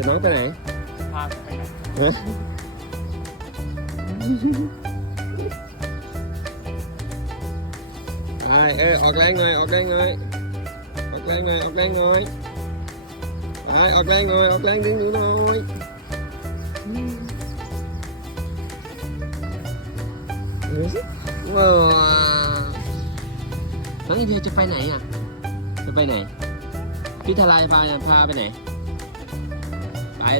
จะน้องไปไหนพาไปไหนฮะไปเออออกแรงหน่อยออกแรงหน่อยออกแรงหน่อยออกแรงหน่อยไปออกแรงหน่อยออกแรงดึงหนูหน่อยดูสิว้าวน้องไอเดียจะไปไหนอะจะไปไหนพี่ทลายพาพาไปไหนไป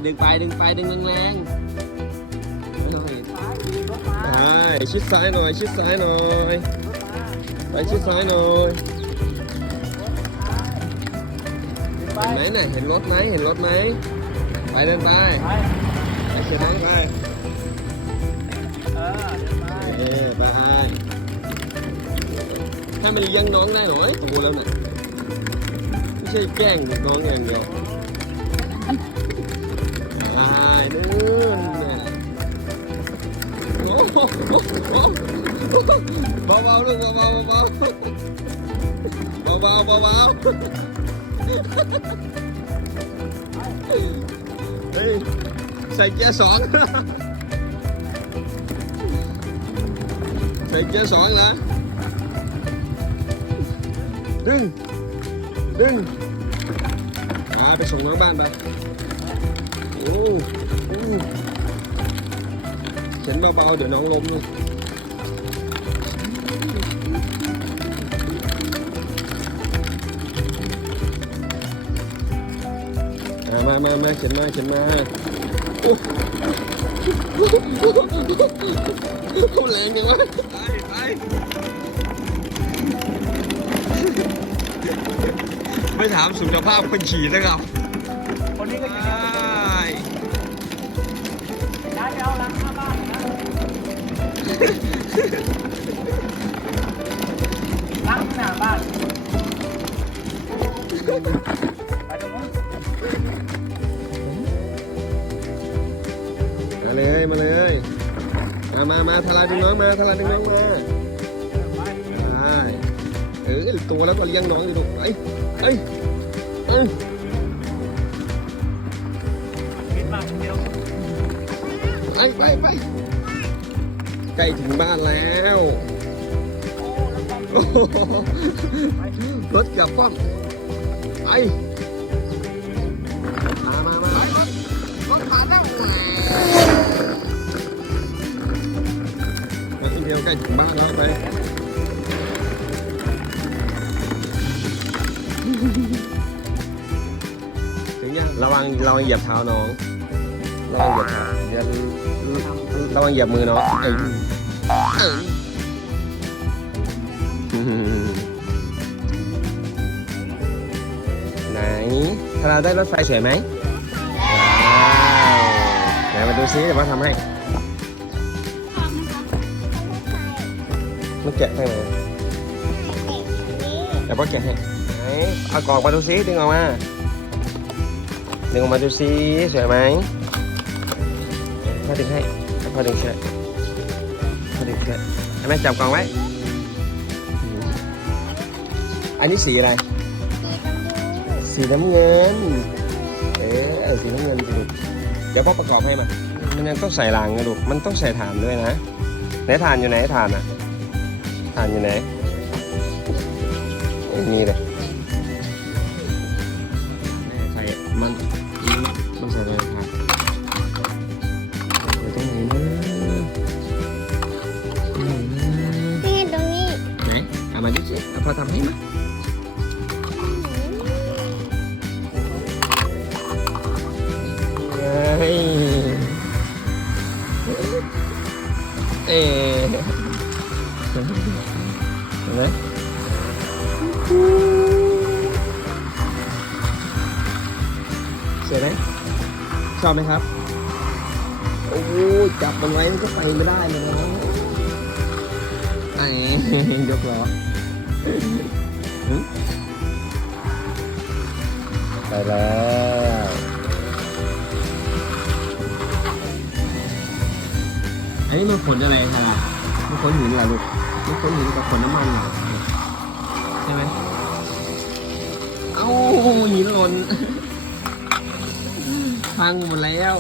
ดึงไปดึงไปดึงแรงๆไม่ต้องเห็นซ้ายมีรถมาไปชิดซ้ายหน่อยชิดซ้ายหน่อยรถมาไปชิดซ้ายหน่อยไปเห็นไหมเนี่ยเห็นรถไหมเห็นรถไหมไปเดินไปไปไปเชียร์น้องไปเออเดินไปเออไปถ้ามันเลี้ยงน้องได้เหรอไอ้โตแล้วน่ะไม่ใช่แกล้งน้องอย่างเดียว อ้โหเบาๆลูกเบาๆเบาๆเบาๆเบาๆเฮ้ย ข็นเบาๆเดี๋ยวน้องล้มเลยมามามาเข็นมาเข็นมาโอ้โหแรงจังวะไปไปไม่ถามสุขภาพคนขี่นะครับคนนี้ก็ไปจะย้ายไปเอาหลังข้าบ้าน ล้างหน้าบ้านไปตรงนู้นมาเลยมาเลยมามามาทลาดึงน้องมาทลาดึงน้องมาไปไปเออตัวแล้วก็เลี้ยงน้องอยู่ลูกไอ้ยเอ้ยคิดมาคนเดียวไปไปไป ใกล้ถึงบ้านแล้วโอ้แล้วก็โอ้โหรถเกับป้อมไปมามามาไปรถรถผ่านแล้วมาทีเดียวใกล้ถึงบ้านแล้วไปถึงยังระวังระวังเหยียบเท้าน้อง ระวังเหยียบเท้าอย่าระวังเหยียบมือเอ้ยเอ้ยไหนถ้าเราได้รถไฟสวยไหมว้าวไหนมาดูซิเดี๋ยวว่าทำให้มันแกะให้ไหมเดี๋ยวพ่อแกะให้ไหนเอากรอกมาดูซิดึงออกมาดึงออกมาดูซิสวยไหม พ่อดึงให้ให้พ่อดึงช่วยพ่อดึงช่วยให้แม่จับกล่องไว้ อันนี้สีอะไร สีน้ำเงิน เออสีน้ำเงินสิลูกเดี๋ยวพ่อประกอบให้มา มันยังต้องใส่รางนะลูก มันต้องใส่ถ่านด้วยนะ ไหนถ่านอยู่ไหนถ่านอะถ่านอยู่ไหนไม่มีเลยใส่มัน เอามาดูสิเอาพอทำให้มาเฮ้ยเอ๊ะเห็นไหมเสร็จไหมชอบไหมครับ โอ้จับมันไว้มันก็ไปไม่ได้เลยนะ ไอ้ยกล้อไปแล้วอันนี้มันขนอะไรคะมันขนหินเหรอลูกมันขนหินกับขนน้ำมันเหรอใช่ไหมเอ้าหินหล่นพังหมดแล้ว